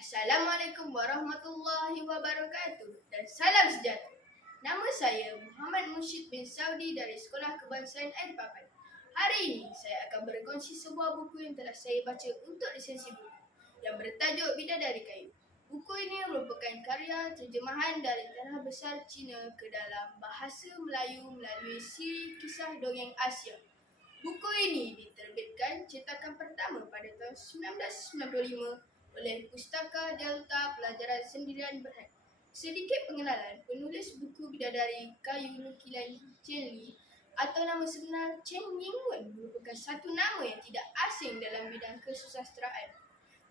Assalamualaikum warahmatullahi wabarakatuh dan salam sejahtera. Nama saya Muhammad Mushid bin Saudi dari Sekolah Kebangsaan Airpapan. Hari ini saya akan berkongsi sebuah buku yang telah saya baca untuk lisensi buku yang bertajuk Bidadari Kayu. Buku ini merupakan karya terjemahan dari Tanah Besar Cina ke dalam bahasa Melayu melalui siri kisah dongeng Asia. Buku ini diterbitkan cetakan pertama pada tahun 1995 oleh Pustaka Delta Pelajaran Sendirian Berhad. Sedikit pengenalan, penulis buku Bidadari Kayu Nukilan Chen Li atau nama sebenar Chen Yingwen merupakan satu nama yang tidak asing dalam bidang kesusasteraan.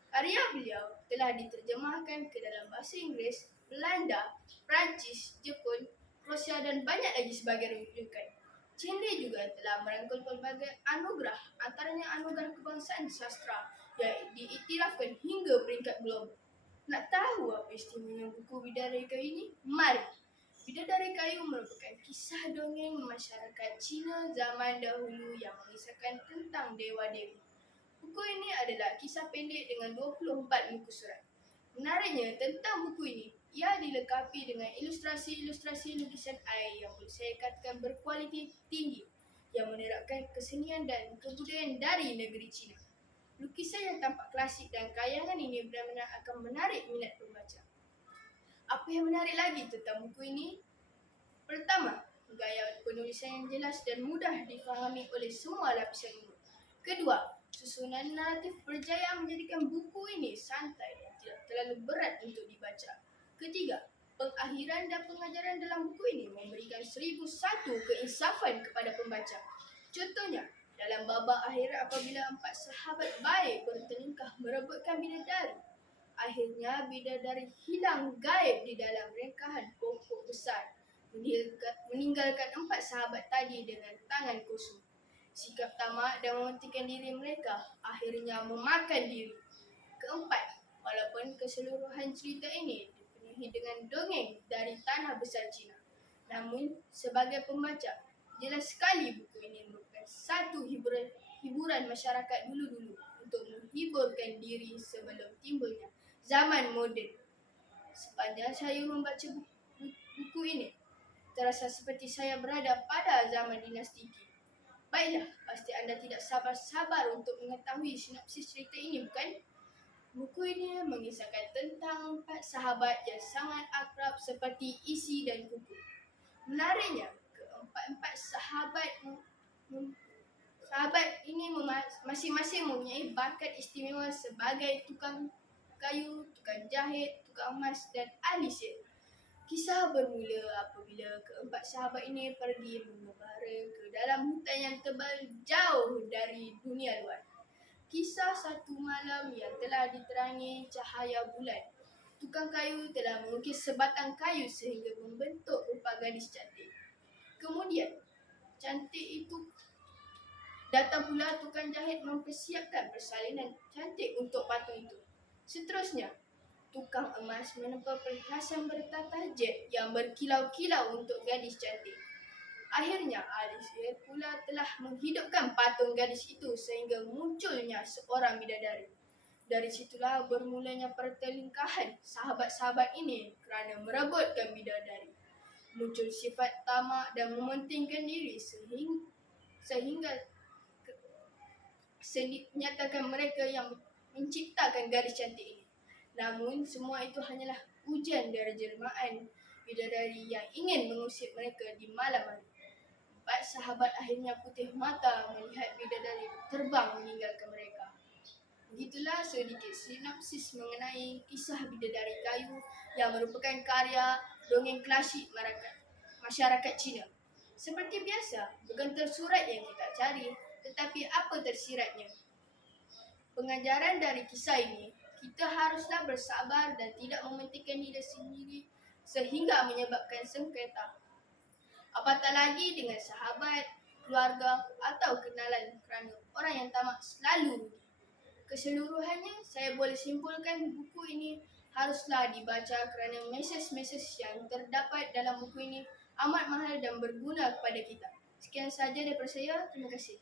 Karya beliau telah diterjemahkan ke dalam bahasa Inggeris, Belanda, Perancis, Jepun, Rusia dan banyak lagi sebagai rujukan. Chen Li juga telah merangkul pelbagai anugerah, antaranya anugerah kebangsaan sastra yang diiktirafkan hingga peringkat global. Nak tahu apa istimewanya buku Bidadari Kayu ini? Mari! Bidadari Kayu merupakan kisah dongeng masyarakat Cina zaman dahulu yang mengisahkan tentang dewa-dewi. Buku ini adalah kisah pendek dengan 24 muka surat. Menariknya tentang buku ini, ia dilengkapi dengan ilustrasi-ilustrasi lukisan air yang boleh saya katakan berkualiti tinggi yang menerapkan kesenian dan kebudayaan dari negeri Cina. Lukisan yang tampak klasik dan kayangan ini benar-benar akan menarik minat pembaca. Apa yang menarik lagi tentang buku ini? Pertama, gaya penulisan yang jelas dan mudah difahami oleh semua lapisan umur. Kedua, susunan naratif berjaya menjadikan buku ini santai dan tidak terlalu berat untuk dibaca. Ketiga, pengakhiran dan pengajaran dalam buku ini memberikan 1001 keinsafan kepada pembaca. Contohnya, dalam babak akhir apabila 4 sahabat baik bertelingkah merebutkan bidadari, akhirnya bidadari hilang gaib di dalam rengkahan pokok besar, meninggalkan 4 sahabat tadi dengan tangan kosong. Sikap tamak dan mementingkan diri mereka akhirnya memakan diri. Keempat, walaupun keseluruhan cerita ini dipenuhi dengan dongeng dari Tanah Besar Cina, namun sebagai pembaca, jelas sekali buku ini merupakan satu hiburan masyarakat dulu-dulu untuk menghiburkan diri sebelum timbulnya zaman moden. Sepanjang saya membaca buku ini, terasa seperti saya berada pada zaman dinasti Qing. Baiklah, pasti anda tidak sabar-sabar untuk mengetahui sinopsis cerita ini, bukan? Buku ini mengisahkan tentang 4 sahabat yang sangat akrab seperti isi dan kuku. Menariknya, keempat-empat sahabat ini masing-masing mempunyai bakat istimewa sebagai tukang kayu, tukang jahit, tukang emas dan ahli sihir. Kisah bermula apabila keempat sahabat ini pergi mengembara ke dalam hutan yang tebal jauh dari dunia luar. Kisah satu malam yang telah diterangi cahaya bulan. Tukang kayu telah mengukis sebatang kayu sehingga membentuk rupa gadis cantik. Kemudian, cantik itu datang pula tukang jahit mempersiapkan persalinan cantik untuk patung itu. Seterusnya, tukang emas menempa perhiasan bertatah jet yang berkilau-kilau untuk gadis cantik. Akhirnya, ahli sihir pula telah menghidupkan patung gadis itu sehingga munculnya seorang bidadari. Dari situlah bermulanya pertelingkahan sahabat-sahabat ini kerana merebutkan bidadari. Muncul sifat tamak dan mementingkan diri sehingga menyatakan mereka yang menciptakan gadis cantik ini. Namun semua itu hanyalah ujian dari jelmaan bidadari yang ingin mengusir mereka di malam hari. 4 sahabat akhirnya putih mata melihat bidadari terbang meninggalkan mereka. Begitulah sedikit sinopsis mengenai kisah Bidadari Kayu yang merupakan karya dongeng klasik masyarakat Cina. Seperti biasa, bukan tersurat yang kita cari, tetapi apa tersiratnya. Pengajaran dari kisah ini, kita haruslah bersabar dan tidak mementingkan diri sendiri sehingga menyebabkan sengketa. Apatah lagi dengan sahabat, keluarga atau kenalan kerana orang yang tamak selalu rugi. Keseluruhannya, saya boleh simpulkan buku ini haruslah dibaca kerana mesej-mesej yang terdapat dalam buku ini amat mahal dan berguna kepada kita. Sekian sahaja daripada saya. Terima kasih.